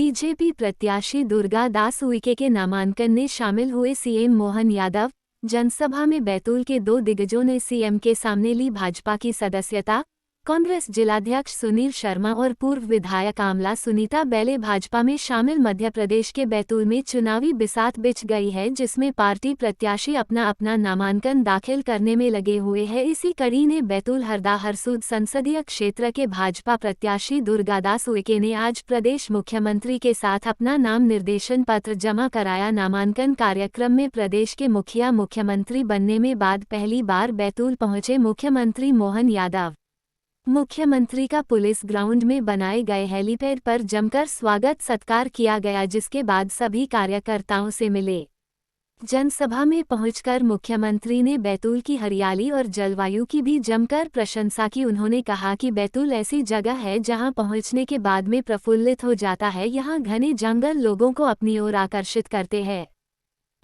BJP प्रत्याशी दुर्गा दास उइके के नामांकन में शामिल हुए सीएम मोहन यादव। जनसभा में बैतूल के 2 दिग्गजों ने सीएम के सामने ली भाजपा की सदस्यता। कांग्रेस जिलाध्यक्ष सुनील शर्मा और पूर्व विधायक आमला सुनीता बैले भाजपा में शामिल। मध्य प्रदेश के बैतूल में चुनावी बिसात बिछ गई है, जिसमें पार्टी प्रत्याशी अपना अपना नामांकन दाखिल करने में लगे हुए हैं। इसी कड़ी ने बैतूल हरदा हरसूद संसदीय क्षेत्र के भाजपा प्रत्याशी दुर्गादास उइके ने आज प्रदेश मुख्यमंत्री के साथ अपना नाम निर्देशन पत्र जमा कराया। नामांकन कार्यक्रम में प्रदेश के मुख्यमंत्री बनने में बाद पहली बार बैतूल पहुंचे मुख्यमंत्री मोहन यादव। मुख्यमंत्री का पुलिस ग्राउंड में बनाए गए हेलीपैड पर जमकर स्वागत सत्कार किया गया, जिसके बाद सभी कार्यकर्ताओं से मिले। जनसभा में पहुंचकर मुख्यमंत्री ने बैतूल की हरियाली और जलवायु की भी जमकर प्रशंसा की। उन्होंने कहा कि बैतूल ऐसी जगह है जहां पहुंचने के बाद में प्रफुल्लित हो जाता है। यहां घने जंगल लोगों को अपनी ओर आकर्षित करते हैं।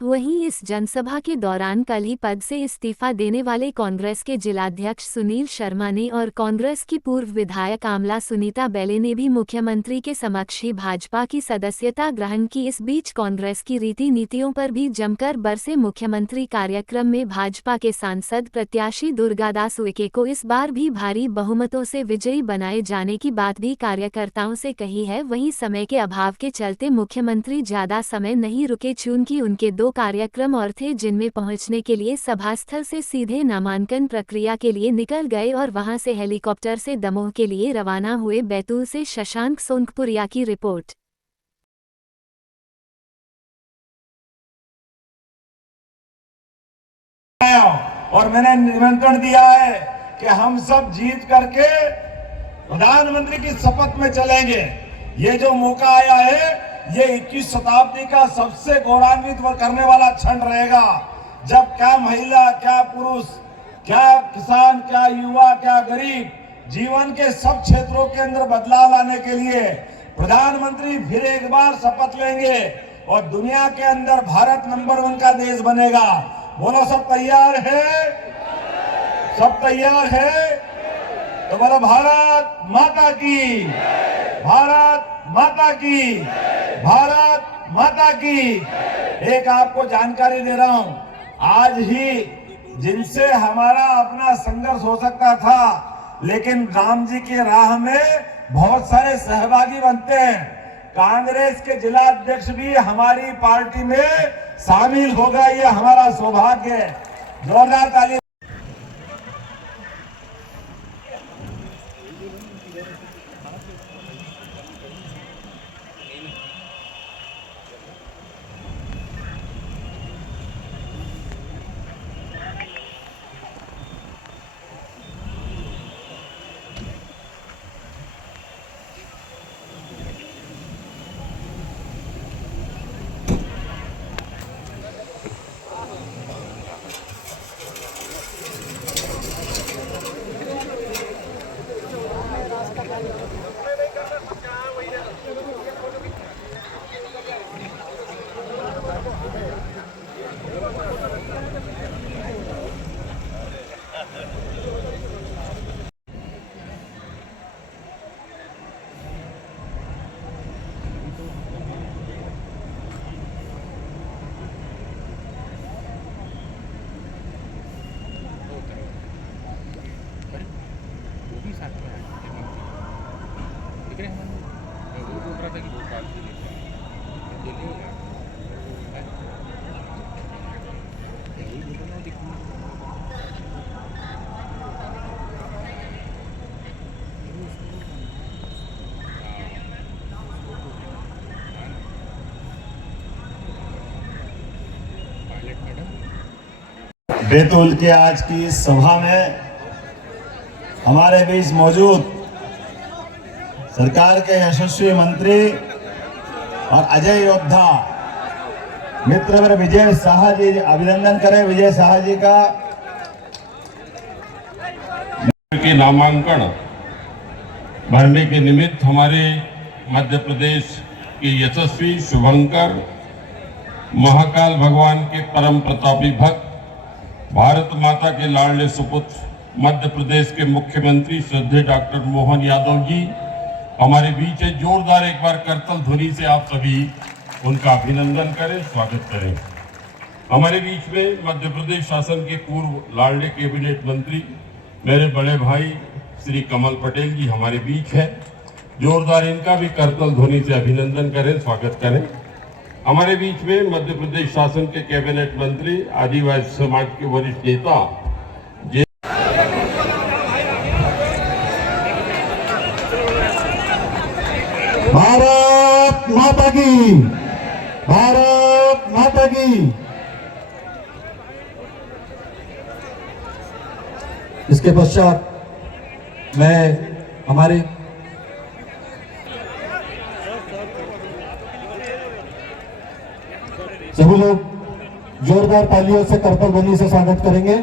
वहीं इस जनसभा के दौरान कल ही पद से इस्तीफा देने वाले कांग्रेस के जिलाध्यक्ष सुनील शर्मा ने और कांग्रेस की पूर्व विधायक आमला सुनीता बैले ने भी मुख्यमंत्री के समक्ष ही भाजपा की सदस्यता ग्रहण की। इस बीच कांग्रेस की रीति नीतियों पर भी जमकर बरसे मुख्यमंत्री। कार्यक्रम में भाजपा के सांसद प्रत्याशी दुर्गादास उइके को इस बार भी भारी बहुमतों से विजयी बनाए जाने की बात भी कार्यकर्ताओं से कही है। वहीं समय के अभाव के चलते मुख्यमंत्री ज्यादा समय नहीं रुके, चूंकि उनके 2 कार्यक्रम और थे, जिनमें पहुंचने के लिए सभास्थल से सीधे नामांकन प्रक्रिया के लिए निकल गए और वहां से हेलीकॉप्टर से दमोह के लिए रवाना हुए। बैतूल से शशांक सोनकपुरिया की रिपोर्ट। और मैंने निमंत्रण दिया है कि हम सब जीत करके प्रधानमंत्री की शपथ में चलेंगे। ये जो मौका आया है, ये 21 शताब्दी का सबसे गौरवान्वित करने वाला क्षण रहेगा, जब क्या महिला, क्या पुरुष, क्या किसान, क्या युवा, क्या गरीब, जीवन के सब क्षेत्रों के अंदर बदलाव लाने के लिए प्रधानमंत्री फिर एक बार शपथ लेंगे और दुनिया के अंदर भारत नंबर 1 का देश बनेगा। बोलो, सब तैयार है? सब तैयार है? तो बोलो, भारत माता की, भारत माता की, भारत माता की। एक आपको जानकारी दे रहा हूं, आज ही जिनसे हमारा अपना संघर्ष हो सकता था, लेकिन राम जी की राह में बहुत सारे सहभागी बनते हैं। कांग्रेस के जिला अध्यक्ष भी हमारी पार्टी में शामिल हो गए, ये हमारा सौभाग्य है। जोरदार ताली। बैतूल के आज की इस सभा में हमारे बीच मौजूद सरकार के यशस्वी मंत्री और अजय योद्धा मित्र विजय शाह जी, अभिनंदन करें विजय शाह जी का। के नामांकन भरने के निमित्त हमारे मध्य प्रदेश के यशस्वी शुभंकर महाकाल भगवान के परम प्रतापी भक्त, भारत माता के लाडले सुपुत्र, मध्य प्रदेश के मुख्यमंत्री श्रद्धेय डॉक्टर मोहन यादव जी हमारे बीच है। जोरदार एक बार करतल ध्वनि से आप सभी उनका अभिनंदन करें, स्वागत करें। हमारे बीच में मध्य प्रदेश शासन के पूर्व लाडले कैबिनेट मंत्री मेरे बड़े भाई श्री कमल पटेल जी हमारे बीच है। जोरदार इनका भी करतल ध्वनि से अभिनंदन करें, स्वागत करें। हमारे बीच में मध्य प्रदेश शासन के कैबिनेट मंत्री आदिवासी समाज के वरिष्ठ नेता भारत माता की, भारत माता की। इसके पश्चात मैं हमारे सभी लोग जोरदार तालियों से करतल ध्वनि से स्वागत करेंगे।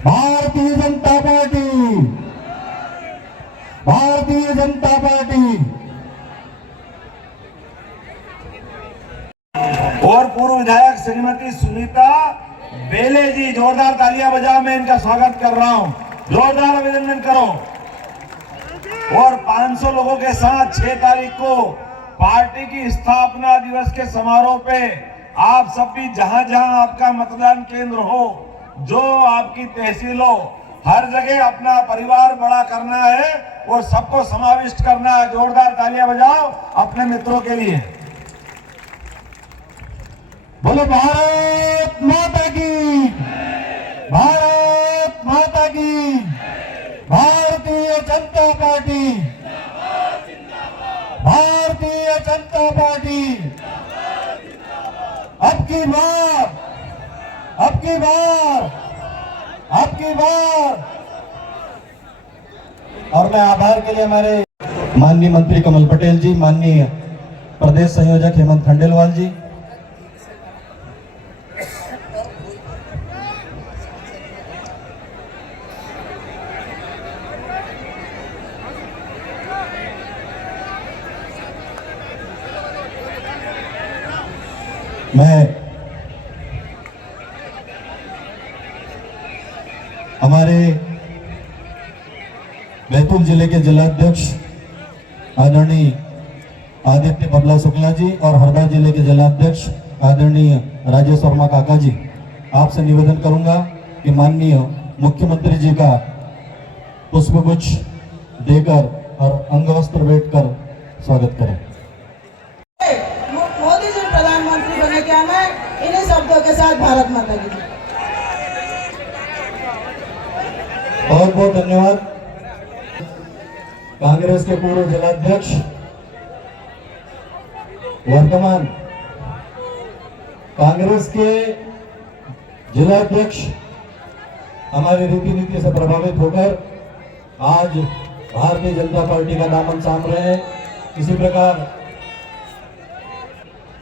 Bharatiya Janata party, Bharatiya Janata party. और पूर्व विधायक श्रीमती सुनीता बेले जी, जोरदार तालियां बजाओ। मैं इनका स्वागत कर रहा हूं, जोरदार अभिनंदन करो। और 500 लोगों के साथ 6 तारीख को पार्टी की स्थापना दिवस के समारोह पे आप सब भी जहां जहां आपका मतदान केंद्र हो, जो आपकी तहसील हो, हर जगह अपना परिवार बड़ा करना है और सबको समाविष्ट करना है। जोरदार तालियां बजाओ अपने मित्रों के लिए। बोलो भारत माता की, भारत माता की। Bharatiya Janata party, Bharatiya Janata party. अब की बार, अब की बार, अब की बार। और मैं आभार के लिए हमारे माननीय मंत्री कमल पटेल जी, माननीय प्रदेश संयोजक हेमंत खंडेलवाल जी, मैं हमारे बैतूल जिले के जिलाध्यक्ष आदरणीय आदित्य बबला शुक्ला जी और हरदा जिले के जिलाध्यक्ष आदरणीय राजेश वर्मा काका जी, आपसे निवेदन करूंगा कि माननीय मुख्यमंत्री जी का पुष्पगुच्छ देकर और अंगवस्त्र भेंटकर स्वागत करें। मोदी जी प्रधानमंत्री बने क्या ना, इन्हीं शब्दों के साथ भारत माता की। बहुत बहुत धन्यवाद। कांग्रेस के पूर्व जिलाध्यक्ष, वर्तमान कांग्रेस के जिलाध्यक्ष हमारी रीति नीति से प्रभावित होकर आज भारतीय जनता पार्टी का दामन थाम रहे हैं। इसी प्रकार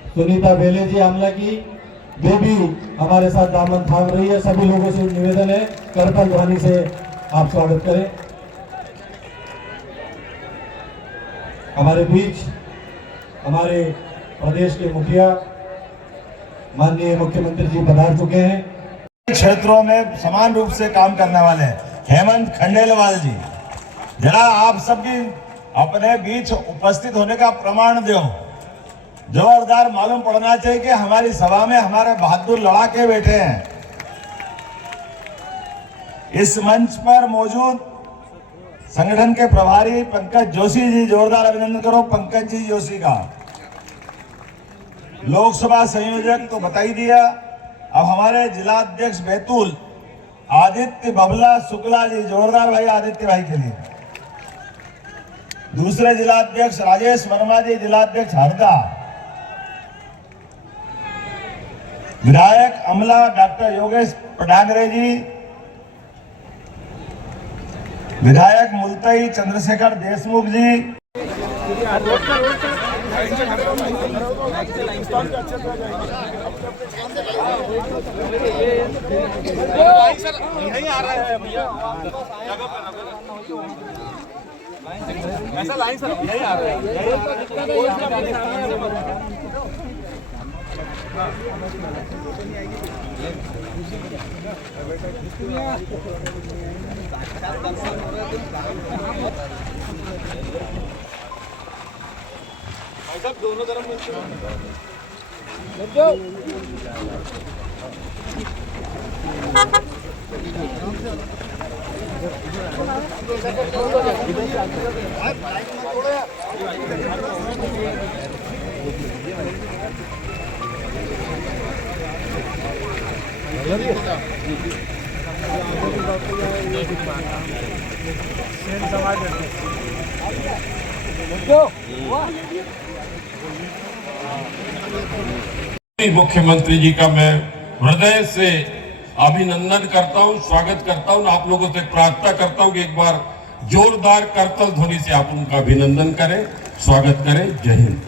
सुनीता बेले जी आमला की, वे भी हमारे साथ दामन थाम रही है। सभी लोगों से निवेदन है, करतल ध्वनि से आप स्वागत करें। हमारे बीच हमारे प्रदेश के मुखिया माननीय मुख्यमंत्री जी पधार चुके हैं। क्षेत्रों में समान रूप से काम करने वाले हेमंत खंडेलवाल जी, जरा आप सब भी अपने बीच उपस्थित होने का प्रमाण दो। जोरदार मालूम पड़ना चाहिए कि हमारी सभा में हमारे बहादुर लड़ाके बैठे हैं। इस मंच पर मौजूद संगठन के प्रभारी पंकज जोशी जी, जोरदार अभिनंदन करो पंकज जी जोशी का। लोकसभा संयोजक तो बता ही दिया। अब हमारे जिलाध्यक्ष बैतूल आदित्य बबला शुक्ला जी, जोरदार भाई आदित्य भाई के लिए। दूसरे जिलाध्यक्ष राजेश वर्मा जी, जिलाध्यक्ष हरदा। विधायक अमला डॉक्टर योगेश पटांगरे जी, विधायक मुल्तई चंद्रशेखर देशमुख जी, ऐसा लाइन सर यही आ रहा है। भाई साहब दोनों तरफ मुख्यमंत्री जी का मैं हृदय से अभिनंदन करता हूं, स्वागत करता हूं। आप लोगों से प्रार्थना करता हूं कि एक बार जोरदार करतल ध्वनि से आप उनका अभिनंदन करें, स्वागत करें। जय हिंद।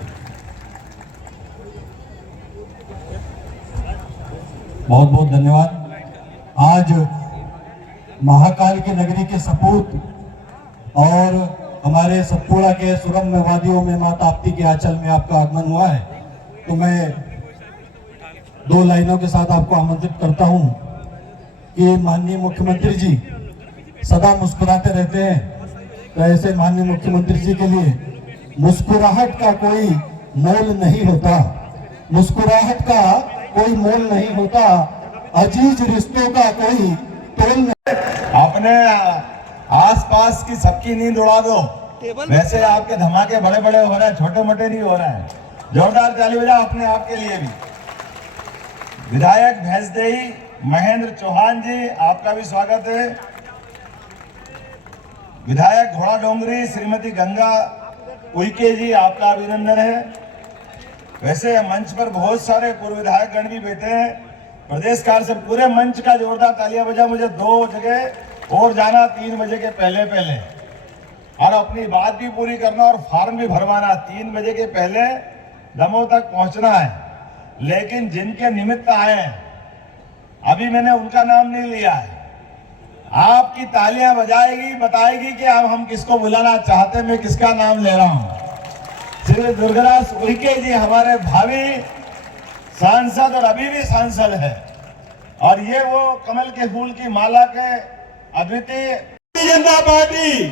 बहुत बहुत धन्यवाद। आज महाकाल की नगरी के सपूत और हमारे सतपुड़ा के सुरम्य वादियों में मां ताप्ती के आंचल में आपका आगमन हुआ है, तो मैं 2 लाइनों के साथ आपको आमंत्रित करता हूं कि माननीय मुख्यमंत्री जी सदा मुस्कुराते रहते हैं, तो ऐसे माननीय मुख्यमंत्री जी के लिए मुस्कुराहट का कोई मोल नहीं होता, मुस्कुराहट का कोई मोल नहीं होता, अजीज रिश्तों का कोई तोल नहीं। अपने आसपास की सबकी नींद उड़ा दो। वैसे आपके धमाके बड़े बड़े हो रहे हैं, छोटे मोटे नहीं हो रहे हैं। जोरदार ताली बजाओ अपने आप के लिए भी। विधायक भैंसदेही महेंद्र चौहान जी, आपका भी स्वागत है। विधायक घोड़ा डोंगरी श्रीमती गंगा उइके जी, आपका अभिनंदन है। वैसे मंच पर बहुत सारे पूर्व विधायक गण भी बैठे हैं। प्रदेश कार्य से पूरे मंच का जोरदार तालियां बजा। मुझे 2 जगह और जाना 3 बजे के पहले पहले, और अपनी बात भी पूरी करना और फॉर्म भी भरवाना। 3 बजे के पहले दमोह तक पहुंचना है। लेकिन जिनके निमित्त आए हैं, अभी मैंने उनका नाम नहीं लिया है। आपकी तालियां बजाएगी, बताएगी कि अब हम किसको बुलाना चाहते हैं, मैं किसका नाम ले रहा हूं। श्री दुर्गादास उइके जी हमारे भावी सांसद और अभी भी सांसद है, और ये वो कमल के फूल की माला के अद्वितीय। भारतीय जनता पार्टी,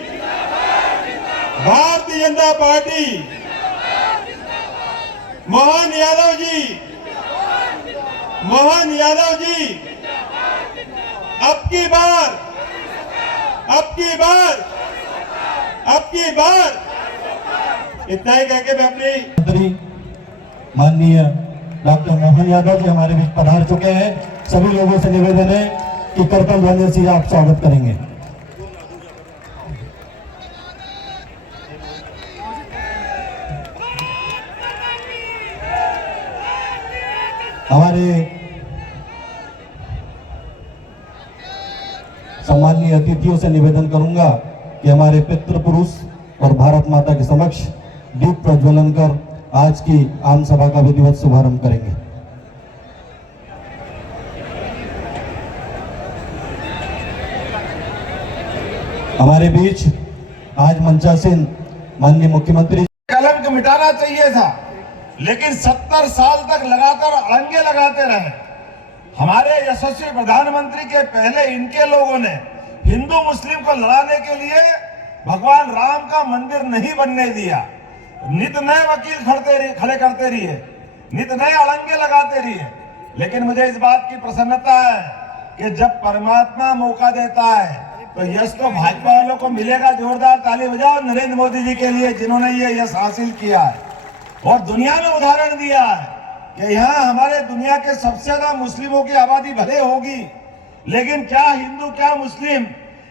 भारतीय जनता पार्टी, मोहन यादव जी, मोहन यादव जी, अब की बार, अब की बार, अब की बार। इतना ही कहकर मैं अपनी माननीय डॉक्टर मोहन यादव जी हमारे बीच पधार चुके हैं। सभी लोगों से निवेदन है कि करतल ध्वनि से आप स्वागत करेंगे। हमारे सम्माननीय अतिथियों से निवेदन करूंगा कि हमारे पितृपुरुष और भारत माता के समक्ष दीप प्रज्वलन कर आज की आम सभा का विधिवत शुभारंभ करेंगे। हमारे बीच आज मंचासीन माननीय मुख्यमंत्री। कलंक मिटाना चाहिए था, लेकिन 70 साल तक लगातार अड़ंगे लगाते रहे। हमारे यशस्वी प्रधानमंत्री के पहले इनके लोगों ने हिंदू मुस्लिम को लड़ाने के लिए भगवान राम का मंदिर नहीं बनने दिया। नित नए वकील खड़े करते रहिए, नित नए अड़ंगे लगाते रहिए। लेकिन मुझे इस बात की प्रसन्नता है कि जब परमात्मा मौका देता है तो यश तो भाजपा वालों को मिलेगा। जोरदार ताली बजाओ नरेंद्र मोदी जी के लिए, जिन्होंने ये यश हासिल किया है और दुनिया में उदाहरण दिया है कि यहाँ हमारे दुनिया के सबसे ज्यादा मुस्लिमों की आबादी भले होगी, लेकिन क्या हिंदू क्या मुस्लिम,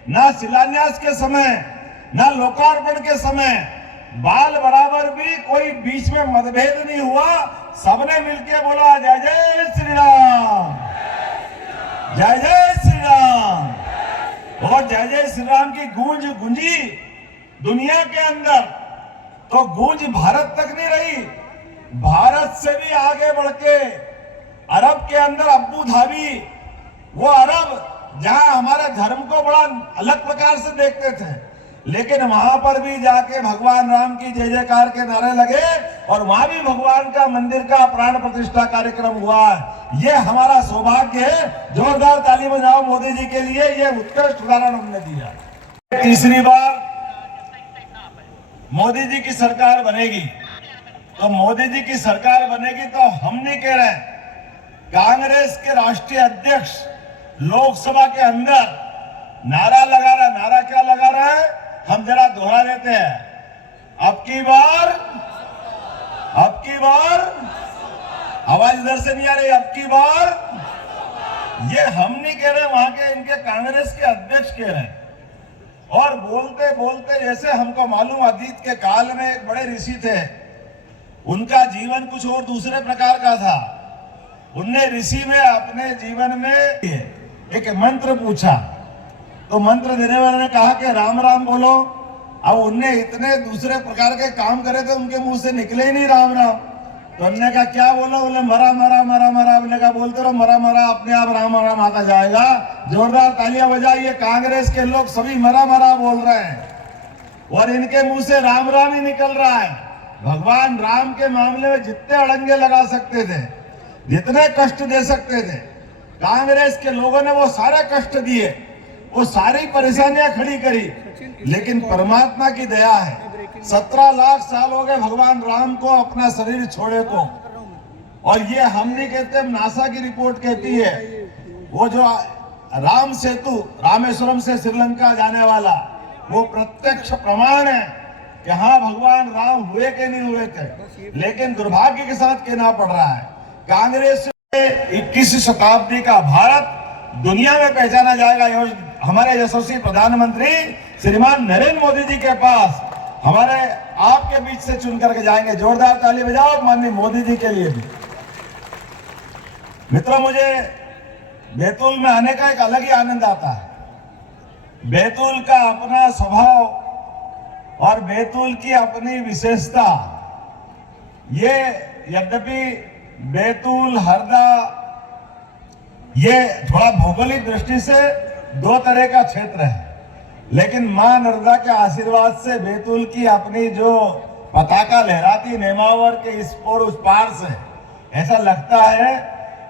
ना शिलान्यास के समय ना लोकार्पण के समय बाल बराबर भी कोई बीच में मतभेद नहीं हुआ। सबने मिलके बोला जय जय श्री राम, जय जय श्री राम। और जय जय श्री राम की गूंज गूंजी दुनिया के अंदर, तो गूंज भारत तक नहीं रही, भारत से भी आगे बढ़ के अरब के अंदर अबू धाबी, वो अरब जहां हमारे धर्म को बड़ा अलग प्रकार से देखते थे, लेकिन वहां पर भी जाके भगवान राम की जय जयकार के नारे लगे और वहां भी भगवान का मंदिर का प्राण प्रतिष्ठा कार्यक्रम हुआ है। ये हमारा सौभाग्य है। जोरदार ताली बजाओ मोदी जी के लिए, ये उत्कृष्ट उदाहरण हमने दिया। तीसरी बार मोदी जी की सरकार बनेगी, तो मोदी जी की सरकार बनेगी तो हम नहीं कह रहे, कांग्रेस के राष्ट्रीय अध्यक्ष लोकसभा के अंदर नारा लगा रहा, नारा क्या लगा रहा है, हम जरा दोहरा देते हैं, अब की बार, आवाज इधर से नहीं आ रही, अब की बार, ये हम नहीं कह रहे, वहां के इनके कांग्रेस के अध्यक्ष कह रहे हैं। और बोलते बोलते जैसे हमको मालूम, अतीत के काल में एक बड़े ऋषि थे, उनका जीवन कुछ और दूसरे प्रकार का था। उनने ऋषि में अपने जीवन में एक मंत्र पूछा, तो मंत्र देने वाले ने कहा कि राम राम बोलो। अब उनने इतने दूसरे प्रकार के काम करे थे, उनके मुंह से निकले ही नहीं राम राम। तो उन्होंने कहा क्या बोला, बोले मरा मरा मरा मरा। बोले कहा बोलते रहो मरा मरा, अपने आप राम राम आता जाएगा। जोरदार तालियां बजाइए, कांग्रेस के लोग सभी मरा मरा बोल रहे हैं और इनके मुंह से राम राम ही निकल रहा है। भगवान राम के मामले में जितने अड़ंगे लगा सकते थे, जितने कष्ट दे सकते थे, कांग्रेस के लोगों ने वो सारे कष्ट दिए, वो सारी परेशानियां खड़ी करी। लेकिन परमात्मा की दया है, 17 लाख साल हो गए भगवान राम को अपना शरीर छोड़े को। और ये हम नहीं कहते, नासा की रिपोर्ट कहती है, वो जो राम सेतु रामेश्वरम से श्रीलंका जाने वाला, वो प्रत्यक्ष प्रमाण है कि हाँ भगवान राम हुए के नहीं हुए थे। लेकिन दुर्भाग्य के साथ कहना पड़ रहा है, कांग्रेस 21वीं शताब्दी का भारत दुनिया में पहचाना जाएगा। हमारे यशस्वी प्रधानमंत्री श्रीमान नरेंद्र मोदी जी के पास हमारे आपके बीच से चुन करके जाएंगे। जोरदार ताली बजाओ माननीय मोदी जी के लिए भी। मित्रों, मुझे बैतूल में आने का एक अलग ही आनंद आता है। बैतूल का अपना स्वभाव और बैतूल की अपनी विशेषता, ये यद्यपि बैतूल हरदा ये थोड़ा भौगोलिक दृष्टि से दो तरह का क्षेत्र है, लेकिन मां नर्मदा के आशीर्वाद से बैतूल की अपनी जो पताका लहराती नेमावर के इस और उस पार से, ऐसा लगता है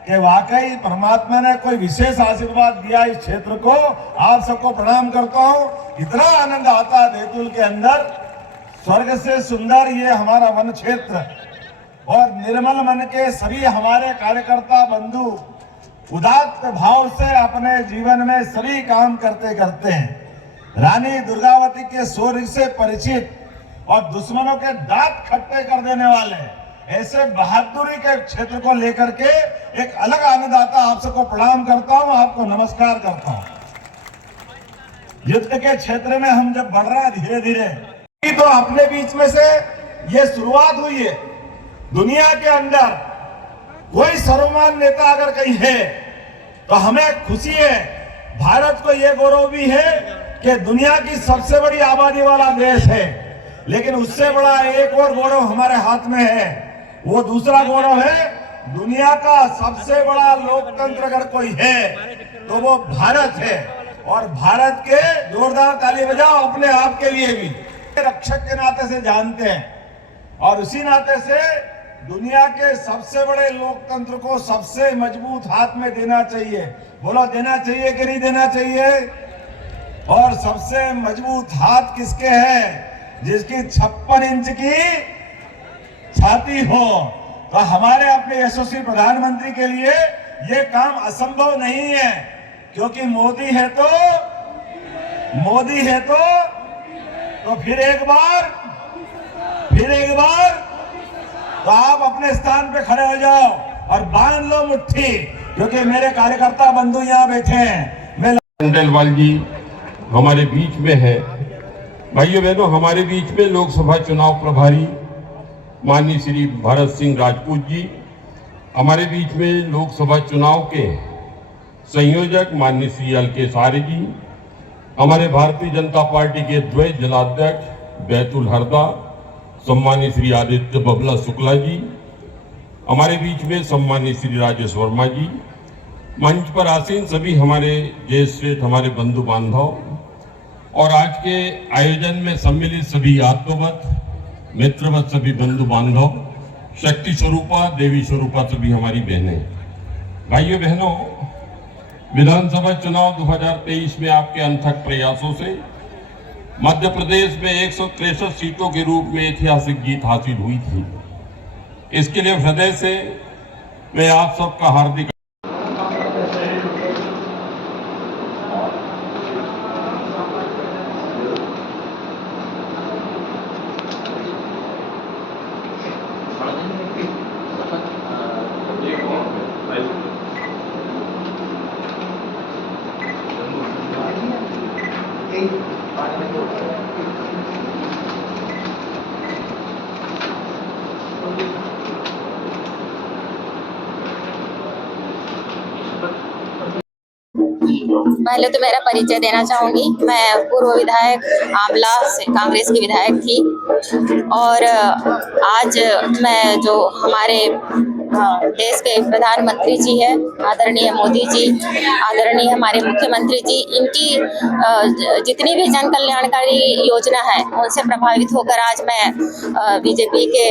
कि वाकई परमात्मा ने कोई विशेष आशीर्वाद दिया इस क्षेत्र को। आप सबको प्रणाम करता हूं। इतना आनंद आता है बैतूल के अंदर, स्वर्ग से सुंदर ये हमारा वन क्षेत्र, और निर्मल मन के सभी हमारे कार्यकर्ता बंधु उदात्त भाव से अपने जीवन में सभी काम करते करते हैं। रानी दुर्गावती के शौर्य से परिचित और दुश्मनों के दांत खट्टे कर देने वाले ऐसे बहादुरी के क्षेत्र को लेकर के एक अलग आनंद आता है। आप सबको प्रणाम करता हूं, आपको नमस्कार करता हूं। युद्ध के क्षेत्र में हम जब बढ़ रहे हैं धीरे धीरे, तो अपने बीच में से ये शुरुआत हुई है। दुनिया के अंदर कोई सर्वमान नेता अगर कहीं है तो हमें खुशी है। भारत को यह गौरव भी है कि दुनिया की सबसे बड़ी आबादी वाला देश है, लेकिन उससे बड़ा एक और गौरव हमारे हाथ में है। वो दूसरा गौरव है, दुनिया का सबसे बड़ा लोकतंत्र अगर कोई है तो वो भारत है। और भारत के जोरदार ताली बजाओ अपने आप के लिए भी, रक्षक के नाते से जानते हैं, और उसी नाते से दुनिया के सबसे बड़े लोकतंत्र को सबसे मजबूत हाथ में देना चाहिए। बोलो, देना चाहिए कि नहीं देना चाहिए? और सबसे मजबूत हाथ किसके हैं? जिसकी 56 इंच की छाती हो। तो हमारे अपने यशस्वी प्रधानमंत्री के लिए ये काम असंभव नहीं है, क्योंकि मोदी है तो फिर एक बार तो आप अपने स्थान पे खड़े हो जाओ और बांध लो मुट्ठी, क्योंकि मेरे कार्यकर्ता बंधु यहाँ बैठे हैं। मैं खंडेलवाल जी हमारे बीच में है। भाइयों बहनों, हमारे बीच में लोकसभा चुनाव प्रभारी माननीय श्री भरत सिंह राजपूत जी, हमारे बीच में लोकसभा चुनाव के संयोजक माननीय श्री LK सारे जी, हमारे भारतीय जनता पार्टी के द्वैत जिलाध्यक्ष बैतूल हरदा सम्मानित श्री आदित्य बबला शुक्ला जी, हमारे बीच में सम्मानित श्री राजेश वर्मा जी, मंच पर आसीन सभी हमारे ज्येष्ठ हमारे बंधु बांधव, और आज के आयोजन में सम्मिलित सभी आत्मवत मित्रवत सभी बंधु बांधव, शक्ति स्वरूपा देवी स्वरूपा सभी हमारी बहनें। भाइयों बहनों, विधानसभा चुनाव 2023 में आपके अनथक प्रयासों से मध्य प्रदेश में 163 सीटों के रूप में ऐतिहासिक जीत हासिल हुई थी। इसके लिए हृदय से मैं आप सबका हार्दिक पहले तो मेरा परिचय देना चाहूँगी। मैं पूर्व विधायक आंवला से कांग्रेस की विधायक थी और आज मैं जो हमारे देश के प्रधानमंत्री जी है आदरणीय मोदी जी, आदरणीय हमारे मुख्यमंत्री जी, इनकी जितनी भी जन कल्याणकारी योजना है उनसे प्रभावित होकर आज मैं बीजेपी के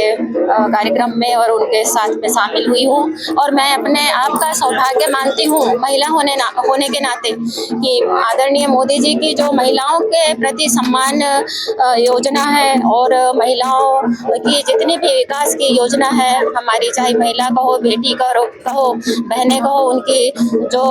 कार्यक्रम में और उनके साथ में शामिल हुई हूँ। और मैं अपने आप का सौभाग्य मानती हूँ महिला होने के नाते कि आदरणीय मोदी जी की जो महिलाओं के प्रति सम्मान योजना है और महिलाओं की जितनी भी विकास की योजना है, हमारी चाहे महिला कहो, बेटी कहो, बहनें कहो, उनकी जो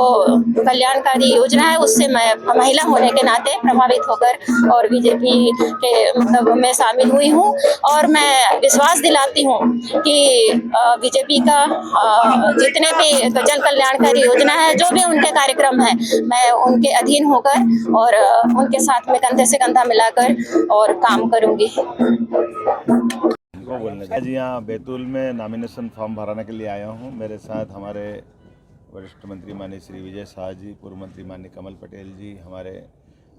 कल्याणकारी योजना है उससे मैं महिला होने के नाते प्रभावित होकर और बीजेपी के मतलब में शामिल हुई हूँ। और मैं विश्वास दिलाती हूँ कि बीजेपी का जितने भी जन कल्याणकारी योजना है, जो भी उनके कार्यक्रम है, मैं उनके अधीन होकर और उनके साथ में कंधे से कंधा मिलाकर और काम करूँगी। आज यहाँ बैतूल में नॉमिनेशन फॉर्म भराने के लिए आया हूँ। मेरे साथ हमारे वरिष्ठ मंत्री माननीय श्री विजय शाह जी, पूर्व मंत्री माननीय कमल पटेल जी, हमारे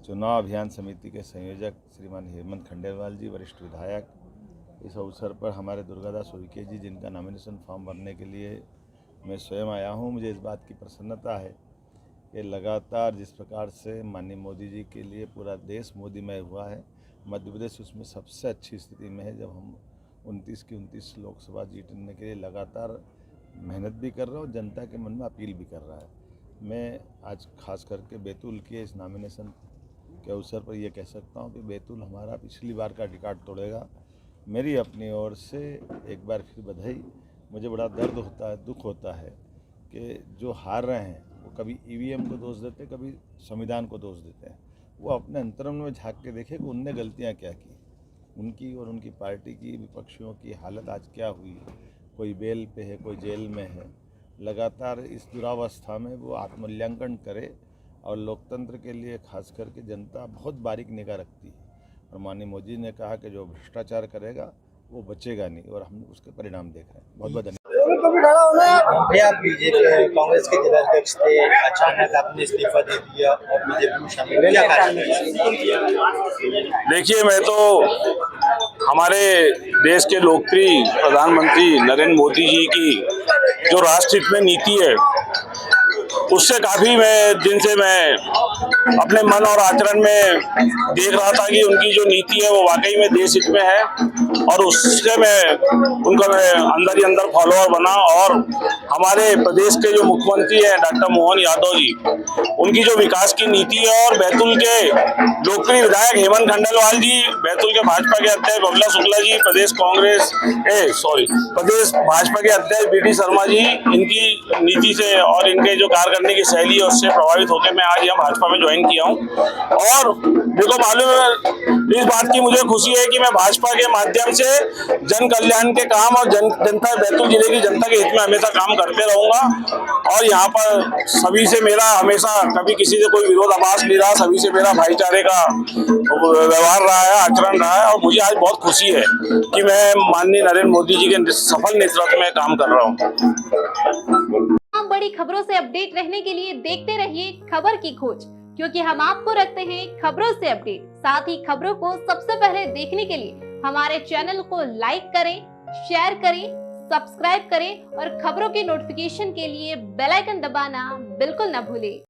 चुनाव अभियान समिति के संयोजक श्रीमान हेमंत खंडेलवाल जी, वरिष्ठ विधायक। इस अवसर पर हमारे दुर्गादास उइके जी, जिनका नॉमिनेशन फॉर्म भरने के लिए मैं स्वयं आया हूँ। मुझे इस बात की प्रसन्नता है कि लगातार जिस प्रकार से माननीय मोदी जी के लिए पूरा देश मोदीमय हुआ है, मध्य प्रदेश उसमें सबसे अच्छी स्थिति में है। जब हम 29 की 29 लोकसभा जीतने के लिए लगातार मेहनत भी कर रहा हूँ, जनता के मन में अपील भी कर रहा है। मैं आज खास करके बैतूल के इस नॉमिनेशन के अवसर पर यह कह सकता हूँ कि बैतूल हमारा पिछली बार का रिकॉर्ड तोड़ेगा। मेरी अपनी ओर से एक बार फिर बधाई। मुझे बड़ा दर्द होता है, दुख होता है कि जो हार रहे हैं वो कभी ईवीएम को दोष देते, कभी संविधान को दोष देते हैं। वो अपने अंतरंग में झांक के देखे कि उनने गलतियाँ क्या की, उनकी और उनकी पार्टी की, विपक्षियों की हालत आज क्या हुई है। कोई बेल पे है, कोई जेल में है। लगातार इस दुरावस्था में वो आत्ममूल्यांकन करे और लोकतंत्र के लिए खास करके जनता बहुत बारीक निगाह रखती है। और माननीय मोदी ने कहा कि जो भ्रष्टाचार करेगा वो बचेगा नहीं, और हम उसके परिणाम देख रहे हैं। बहुत बहुत धन्यवाद। आप बीजेपी कांग्रेस के जिलाध्यक्ष थे, अचानक आपने इस्तीफा दे दिया और बीजेपी में शामिल हुए, क्या कारण है? देखिए, मैं तो हमारे देश के लोकप्रिय प्रधानमंत्री नरेंद्र मोदी जी की जो राष्ट्र हित में नीति है उससे काफ़ी दिन से मैं अपने मन और आचरण में देख रहा था कि उनकी जो नीति है वो वाकई में देश हित में है, और उससे मैं अंदर ही अंदर फॉलोअर बना। और हमारे प्रदेश के जो मुख्यमंत्री हैं डॉक्टर मोहन यादव जी, उनकी जो विकास की नीति है, और बैतूल के लोकप्रिय विधायक हेमंत खंडेलवाल जी, बैतूल के भाजपा के अध्यक्ष बबला शुक्ला जी, प्रदेश भाजपा के अध्यक्ष बीडी शर्मा जी, इनकी नीति से और इनके जो कार्य करने की शैली है उससे प्रभावित होकर मैं आज यहाँ भाजपा में ज्वाइन किया हूँ। और देखो, मालूम है, इस बात की मुझे खुशी है कि मैं भाजपा के माध्यम से जन कल्याण के काम और जनता बैतूल जिले की जनता के हित में हमेशा काम करते रहूंगा। और यहाँ पर सभी से मेरा हमेशा कभी किसी से कोई विरोधाभास नहीं रहा, सभी से मेरा भाईचारे का व्यवहार रहा है, आचरण रहा है। और मुझे आज बहुत खुशी है कि मैं माननीय नरेंद्र मोदी जी के सफल नेतृत्व में काम कर रहा हूँ। बड़ी खबरों से अपडेट रहने के लिए देखते रहिए खबर की खोज, क्योंकि हम आपको रखते हैं खबरों से अपडेट। साथ ही खबरों को सबसे पहले देखने के लिए हमारे चैनल को लाइक करें, शेयर करें, सब्सक्राइब करें और खबरों के नोटिफिकेशन के लिए बेल आइकन दबाना बिल्कुल न भूलें।